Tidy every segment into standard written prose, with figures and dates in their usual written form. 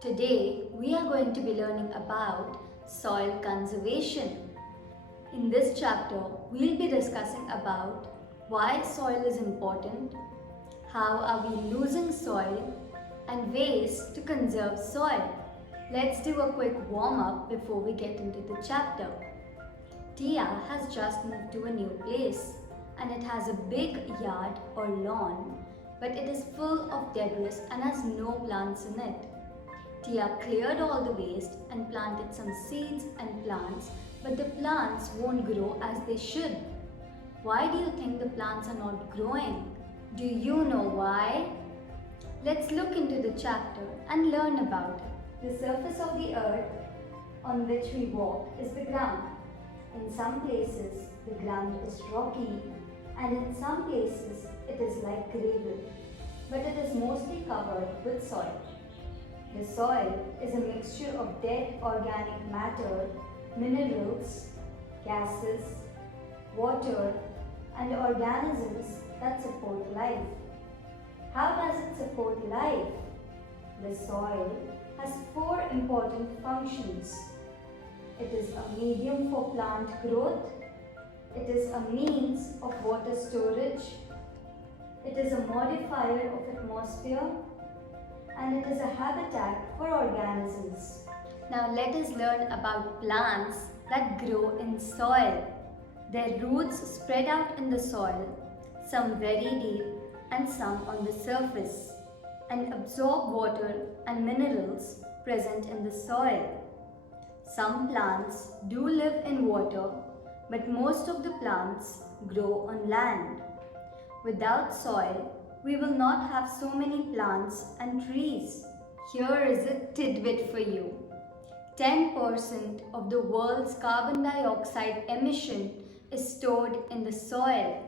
Today, we are going to be learning about soil conservation. In this chapter, we'll be discussing about why soil is important, how are we losing soil, and ways to conserve soil. Let's do a quick warm-up before we get into the chapter. Tia has just moved to a new place and it has a big yard or lawn, but it is full of debris and has no plants in it. Tia cleared all the waste and planted some seeds and plants, but the plants won't grow as they should. Why do you think the plants are not growing? Do you know why? Let's look into the chapter and learn about it. The surface of the earth on which we walk is the ground. In some places, the ground is rocky, and in some places, it is like gravel, but it is mostly covered with soil. The soil is a mixture of dead organic matter, minerals, gases, water, and organisms that support life. How does it support life? The soil has four important functions. It is a medium for plant growth, it is a means of water storage, it is a modifier of atmosphere, and it is a habitat for organisms. Now let us learn about plants that grow in soil. Their roots spread out in the soil, some very deep and some on the surface, and absorb water and minerals present in the soil. Some plants do live in water, but most of the plants grow on land. Without soil, we will not have so many plants and trees. Here is a tidbit for you. 10% of the world's carbon dioxide emission is stored in the soil.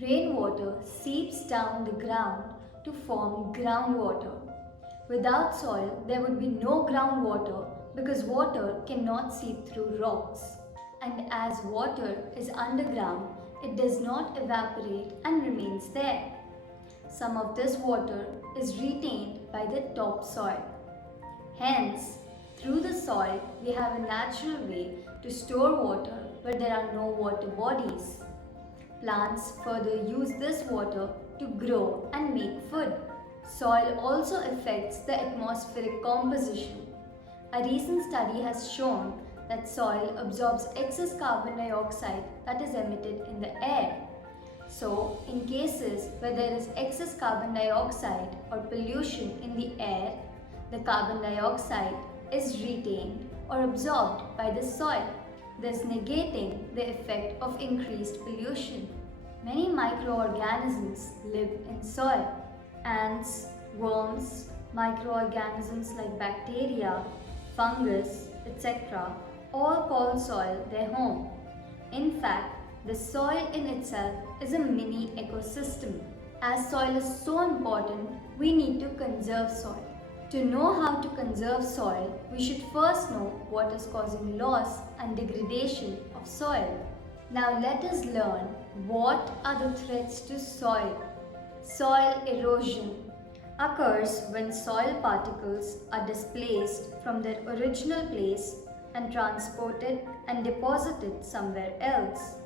Rainwater seeps down the ground to form groundwater. Without soil, there would be no groundwater because water cannot seep through rocks. And as water is underground, it does not evaporate and remains there. Some of this water is retained by the topsoil. Hence, through the soil, we have a natural way to store water where there are no water bodies. Plants further use this water to grow and make food. Soil also affects the atmospheric composition. A recent study has shown that soil absorbs excess carbon dioxide that is emitted in the air. So, in cases where there is excess carbon dioxide or pollution in the air, the carbon dioxide is retained or absorbed by the soil, thus negating the effect of increased pollution. Many microorganisms live in soil. Ants, worms, microorganisms like bacteria, fungus, etc. all call soil their home. In fact, the soil in itself is a mini ecosystem. As soil is so important, we need to conserve soil. To know how to conserve soil, we should first know what is causing loss and degradation of soil. Now let us learn what are the threats to soil. Soil erosion occurs when soil particles are displaced from their original place and transported and deposited somewhere else.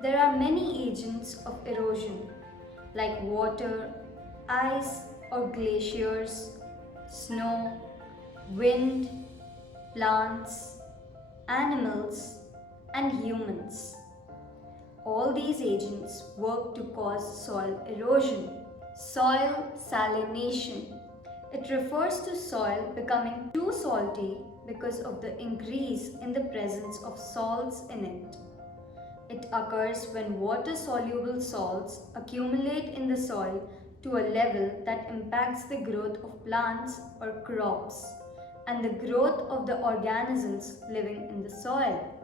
There are many agents of erosion like water, ice or glaciers, snow, wind, plants, animals, and humans. All these agents work to cause soil erosion. Soil salination. It refers to soil becoming too salty because of the increase in the presence of salts in it. It occurs when water-soluble salts accumulate in the soil to a level that impacts the growth of plants or crops and the growth of the organisms living in the soil.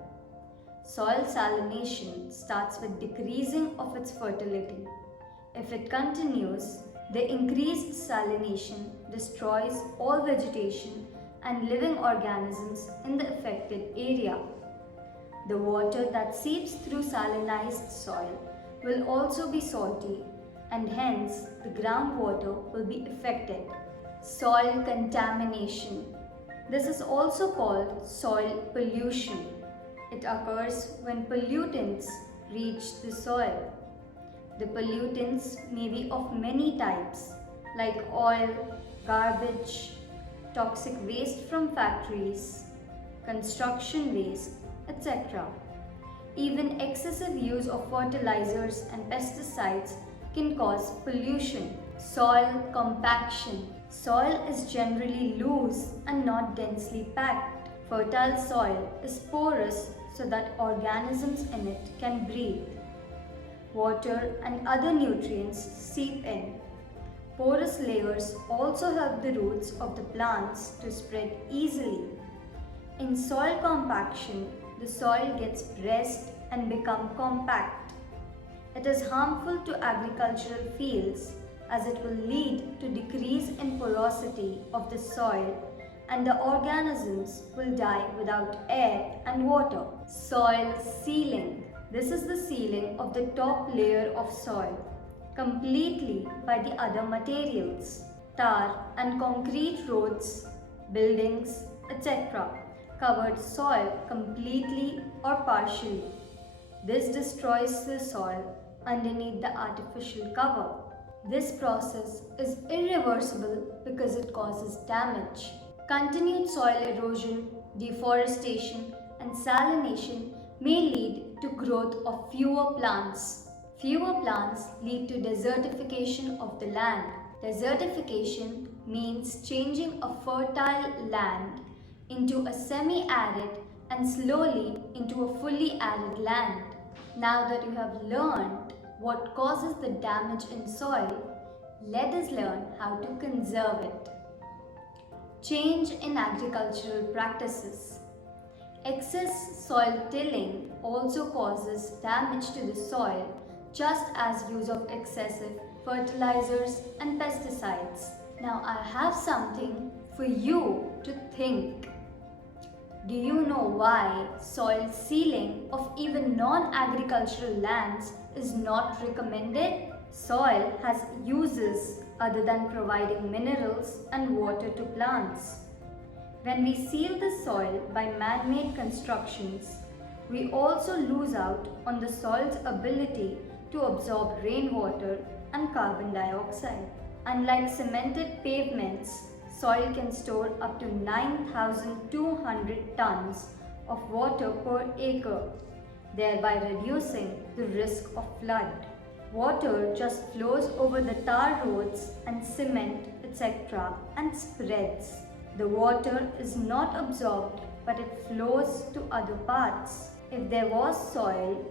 Soil salination starts with decreasing of its fertility. If it continues, the increased salination destroys all vegetation and living organisms in the affected area. The water that seeps through salinized soil will also be salty and hence the groundwater will be affected. Soil contamination. This is also called soil pollution. It occurs when pollutants reach the soil. The pollutants may be of many types like oil, garbage, toxic waste from factories, construction waste, etc. Even excessive use of fertilizers and pesticides can cause pollution. Soil compaction. Soil is generally loose and not densely packed. Fertile soil is porous so that organisms in it can breathe. Water and other nutrients seep in. Porous layers also help the roots of the plants to spread easily. In soil compaction, the soil gets pressed and become compact. It is harmful to agricultural fields as it will lead to decrease in porosity of the soil and the organisms will die without air and water. Soil sealing. This is the sealing of the top layer of soil completely by the other materials. Tar and concrete roads, buildings, etc. covered soil completely or partially. This destroys the soil underneath the artificial cover. This process is irreversible because it causes damage. Continued soil erosion, deforestation, and salination may lead to growth of fewer plants. Fewer plants lead to desertification of the land. Desertification means changing a fertile land into a semi-arid and slowly into a fully arid land. Now that you have learned what causes the damage in soil, let us learn how to conserve it. Change in agricultural practices. Excess soil tilling also causes damage to the soil, just as use of excessive fertilizers and pesticides. Now I have something for you to think. Do you know why soil sealing of even non-agricultural lands is not recommended? Soil has uses other than providing minerals and water to plants. When we seal the soil by man-made constructions, we also lose out on the soil's ability to absorb rainwater and carbon dioxide. Unlike cemented pavements, soil can store up to 9,200 tons of water per acre, thereby reducing the risk of flood. Water just flows over the tar roads and cement, etc. and spreads. The water is not absorbed, but it flows to other parts. If there was soil,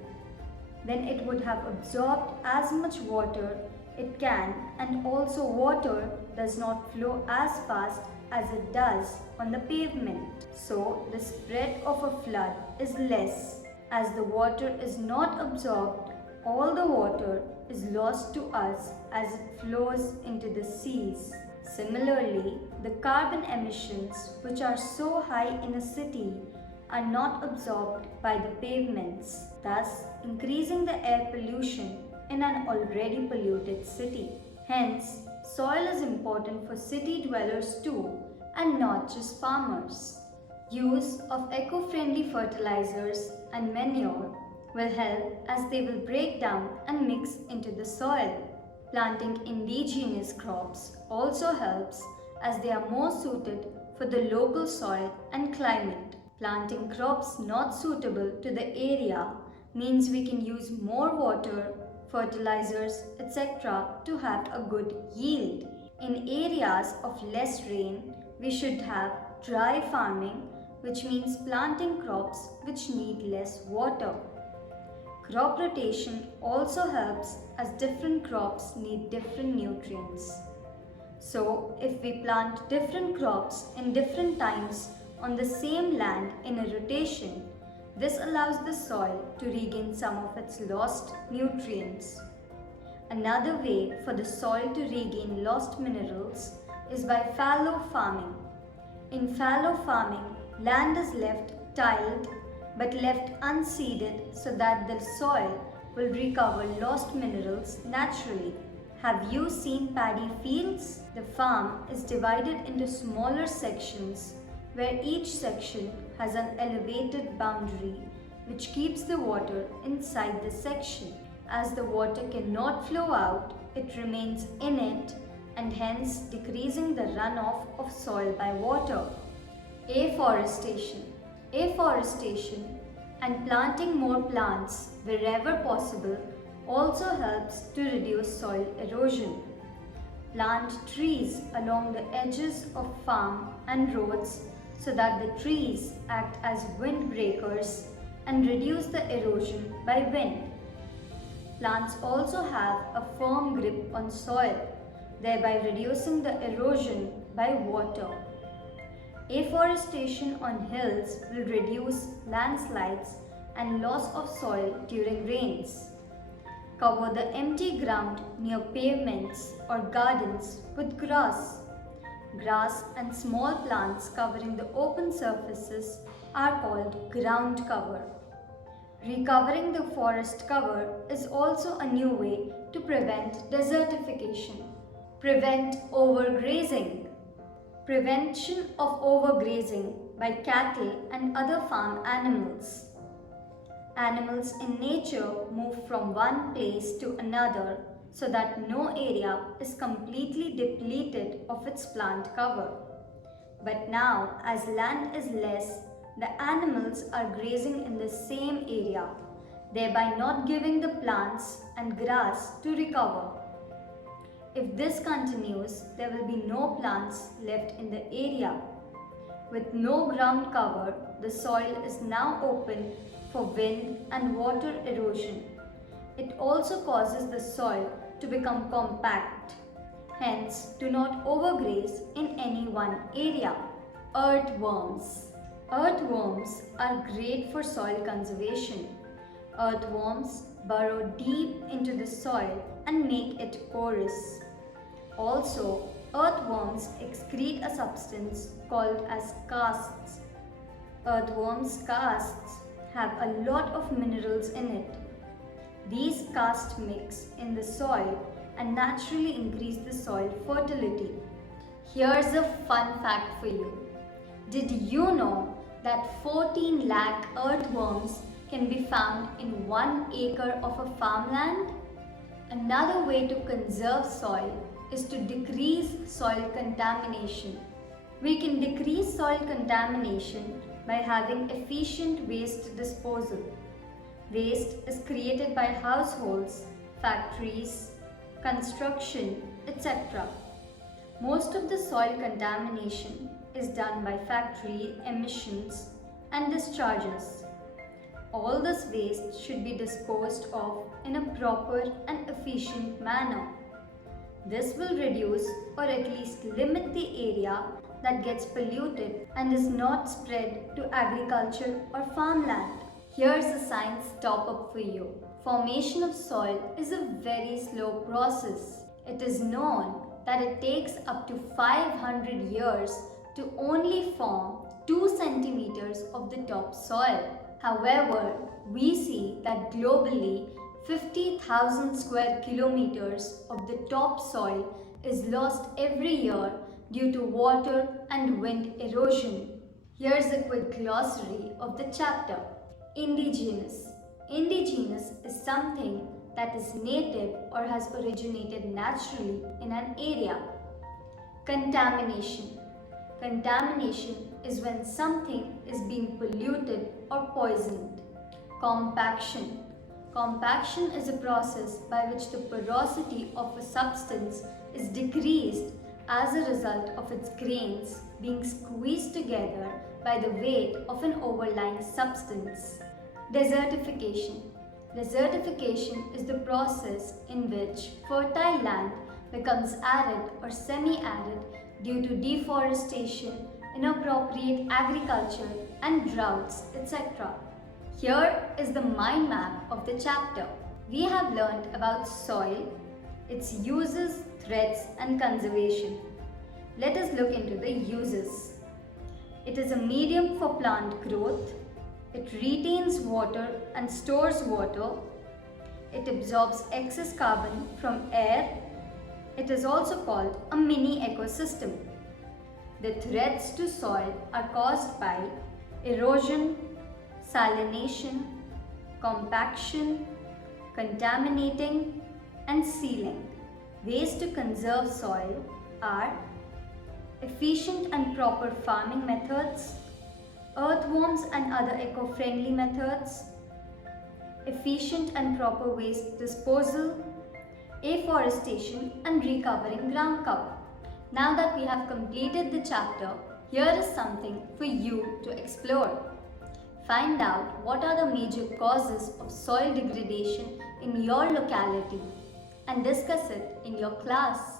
then it would have absorbed as much water it can, and also water does not flow as fast as it does on the pavement. So the spread of a flood is less. As the water is not absorbed, all the water is lost to us as it flows into the seas. Similarly, the carbon emissions, which are so high in a city, are not absorbed by the pavements, thus increasing the air pollution in an already polluted city. Hence, soil is important for city dwellers too, and not just farmers. Use of eco-friendly fertilizers and manure will help as they will break down and mix into the soil. Planting indigenous crops also helps as they are more suited for the local soil and climate. Planting crops not suitable to the area means we can use more water, fertilizers, etc. to have a good yield. In areas of less rain, we should have dry farming, which means planting crops which need less water. Crop rotation also helps as different crops need different nutrients. So, if we plant different crops in different times on the same land in a rotation, this allows the soil to regain some of its lost nutrients. Another way for the soil to regain lost minerals is by fallow farming. In fallow farming, land is left tilled but left unseeded so that the soil will recover lost minerals naturally. Have you seen paddy fields? The farm is divided into smaller sections where each section has an elevated boundary which keeps the water inside the section. As the water cannot flow out, it remains in it and hence decreasing the runoff of soil by water. Afforestation. Afforestation and planting more plants wherever possible also helps to reduce soil erosion. Plant trees along the edges of farm and roads so that the trees act as windbreakers and reduce the erosion by wind. Plants also have a firm grip on soil, thereby reducing the erosion by water. Afforestation on hills will reduce landslides and loss of soil during rains. Cover the empty ground near pavements or gardens with grass. Grass and small plants covering the open surfaces are called ground cover. Recovering the forest cover is also a new way to prevent desertification. Prevent overgrazing. Prevention of overgrazing by cattle and other farm animals. Animals in nature move from one place to another so that no area is completely depleted of its plant cover. But now, as land is less, the animals are grazing in the same area, thereby not giving the plants and grass to recover. If this continues, there will be no plants left in the area. With no ground cover, the soil is now open for wind and water erosion. It also causes the soil to become compact. Hence, do not overgraze in any one area. Earthworms. Earthworms are great for soil conservation. Earthworms burrow deep into the soil and make it porous. Also, earthworms excrete a substance called as casts. Earthworms' casts have a lot of minerals in it. These casts mix in the soil and naturally increase the soil fertility. Here's a fun fact for you. Did you know that 14 lakh earthworms can be found in 1 acre of a farmland? Another way to conserve soil is to decrease soil contamination. We can decrease soil contamination by having efficient waste disposal. Waste is created by households, factories, construction, etc. Most of the soil contamination is done by factory emissions and discharges. All this waste should be disposed of in a proper and efficient manner. This will reduce or at least limit the area that gets polluted and is not spread to agriculture or farmland. Here's a science top-up for you. Formation of soil is a very slow process. It is known that it takes up to 500 years to only form 2 centimeters of the topsoil. However, we see that globally 50,000 square kilometers of the topsoil is lost every year due to water and wind erosion. Here's a quick glossary of the chapter. Indigenous. Indigenous is something that is native or has originated naturally in an area. Contamination. Contamination is when something is being polluted or poisoned. Compaction. Compaction is a process by which the porosity of a substance is decreased as a result of its grains being squeezed together by the weight of an overlying substance. Desertification. Desertification is the process in which fertile land becomes arid or semi-arid due to deforestation, inappropriate agriculture and droughts, etc. Here is the mind map of the chapter. We have learned about soil, its uses, threats and conservation. Let us look into the uses. It is a medium for plant growth. It retains water and stores water. It absorbs excess carbon from air, It is also called a mini ecosystem. The threats to soil are caused by erosion, salination, compaction, contaminating, and sealing. Ways to conserve soil are efficient and proper farming methods, earthworms and other eco-friendly methods, efficient and proper waste disposal, afforestation and recovering ground cover. Now that we have completed the chapter, here is something for you to explore. Find out what are the major causes of soil degradation in your locality and discuss it in your class.